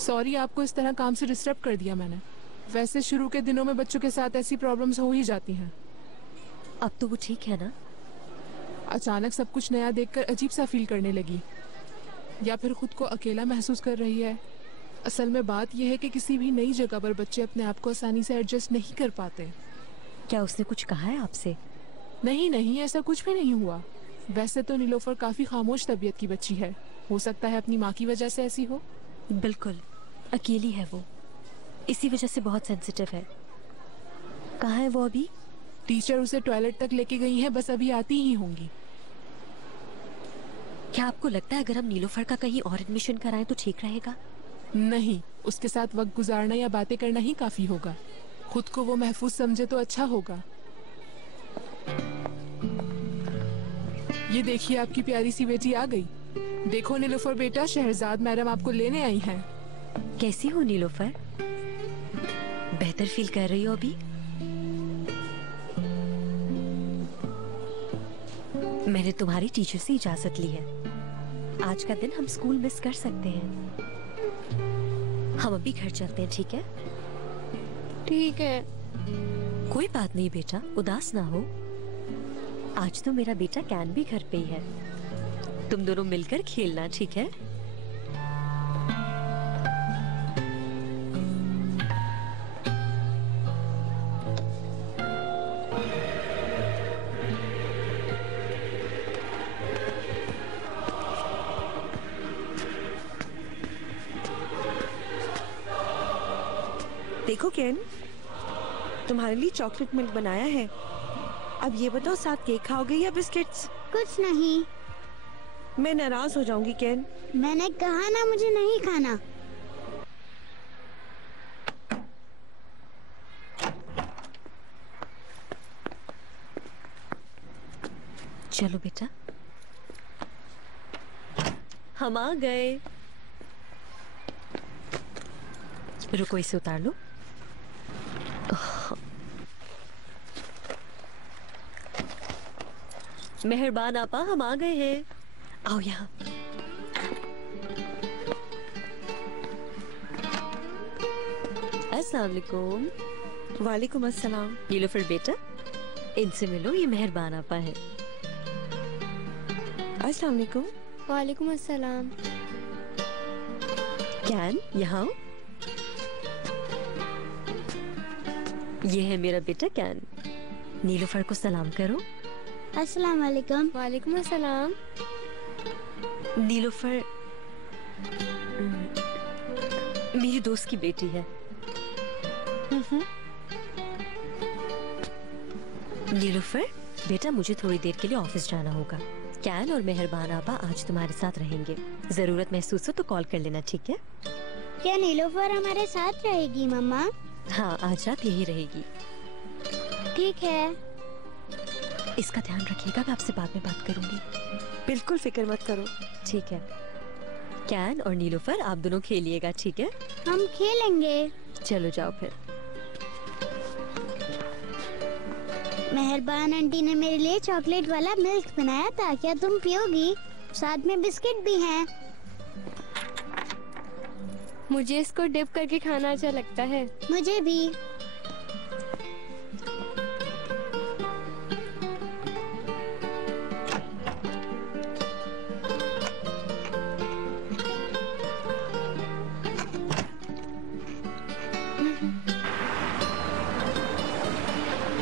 Sorry, आपको इस तरह काम से डिस्टर्ब कर दिया मैंने। वैसे शुरू के दिनों में बच्चों के साथ ऐसी प्रॉब्लम्स हो ही जाती हैं। अब तो वो ठीक है ना? अचानक सब कुछ नया देखकर अजीब सा फील करने लगी, या फिर खुद को अकेला महसूस कर रही है। असल में बात यह है कि किसी भी नई जगह पर बच्चे अपने आप को आसानी से एडजस्ट नहीं कर पाते। क्या उसने कुछ कहा है आपसे? नहीं नहीं, ऐसा कुछ भी नहीं हुआ। वैसे तो नीलोफर काफी खामोश तबीयत की बच्ची है। हो सकता है अपनी माँ की वजह से ऐसी हो। बिल्कुल, अकेली है वो, इसी वजह से बहुत सेंसिटिव है। कहाँ है वो अभी? टीचर उसे टॉयलेट तक लेके गई है, बस अभी आती ही होंगी। क्या आपको लगता है अगर हम नीलोफर का कहीं और एडमिशन कराएं तो ठीक रहेगा? नहीं, उसके साथ वक्त गुजारना या बातें करना ही काफी होगा। खुद को वो महफूज समझे तो अच्छा होगा। ये देखिए, आपकी प्यारी सी बेटी आ गई। देखो नीलोफर बेटा, शहरजाद मैडम आपको लेने आई हैं। कैसी हो नीलोफर? बेहतर फील कर रही हो अभी? मैंने तुम्हारी टीचर से इजाजत ली है। आज का दिन हम स्कूल मिस कर सकते हैं। हम अभी घर चलते हैं, ठीक है? ठीक है। कोई बात नहीं बेटा, उदास ना हो। आज तो मेरा बेटा कैन भी घर पे ही है। तुम दोनों मिलकर खेलना, ठीक है? देखो केन, तुम्हारे लिए चॉकलेट मिल्क बनाया है। अब ये बताओ, साथ केक खाओगे या बिस्किट्स? कुछ नहीं। मैं नाराज हो जाऊंगी केन। मैंने कहा ना मुझे नहीं खाना। चलो बेटा, हम आ गए। रुको, इसे उतार लो। मेहरबान आपा, हम आ गए हैं। आओ यहाँ। अस्सलाम वालेकुम। वालेकुम अस्सलाम। नीलोफर बेटा, इनसे मिलो, ये मेहरबान आपा है। अस्सलाम वालेकुम। वालेकुम अस्सलाम। कैन, यहाँ आओ। ये है मेरा बेटा कैन। नीलोफर को सलाम करो। अस्सलाम वालेकुम। वालेकुम अस्सलाम। नीलोफर मेरी दोस्त की बेटी है। नीलोफर बेटा, मुझे थोड़ी देर के लिए ऑफिस जाना होगा। कैन और मेहरबान आपा आज तुम्हारे साथ रहेंगे। जरूरत महसूस हो तो कॉल कर लेना, ठीक है? क्या नीलोफर हमारे साथ रहेगी मम्मा? हाँ, आज रात यही रहेगी। ठीक है। इसका ध्यान रखिएगा, मैं आपसे बाद में बात करूंगी। बिल्कुल फिक्र मत करो। ठीक है। कैन और नीलोफर आप दोनों खेलिएगा, ठीक है? हम खेलेंगे। चलो जाओ फिर। मेहरबान आंटी ने मेरे लिए चॉकलेट वाला मिल्क बनाया था, क्या तुम पियोगी? साथ में बिस्किट भी हैं। मुझे इसको डिप करके खाना अच्छा लगता है। मुझे भी।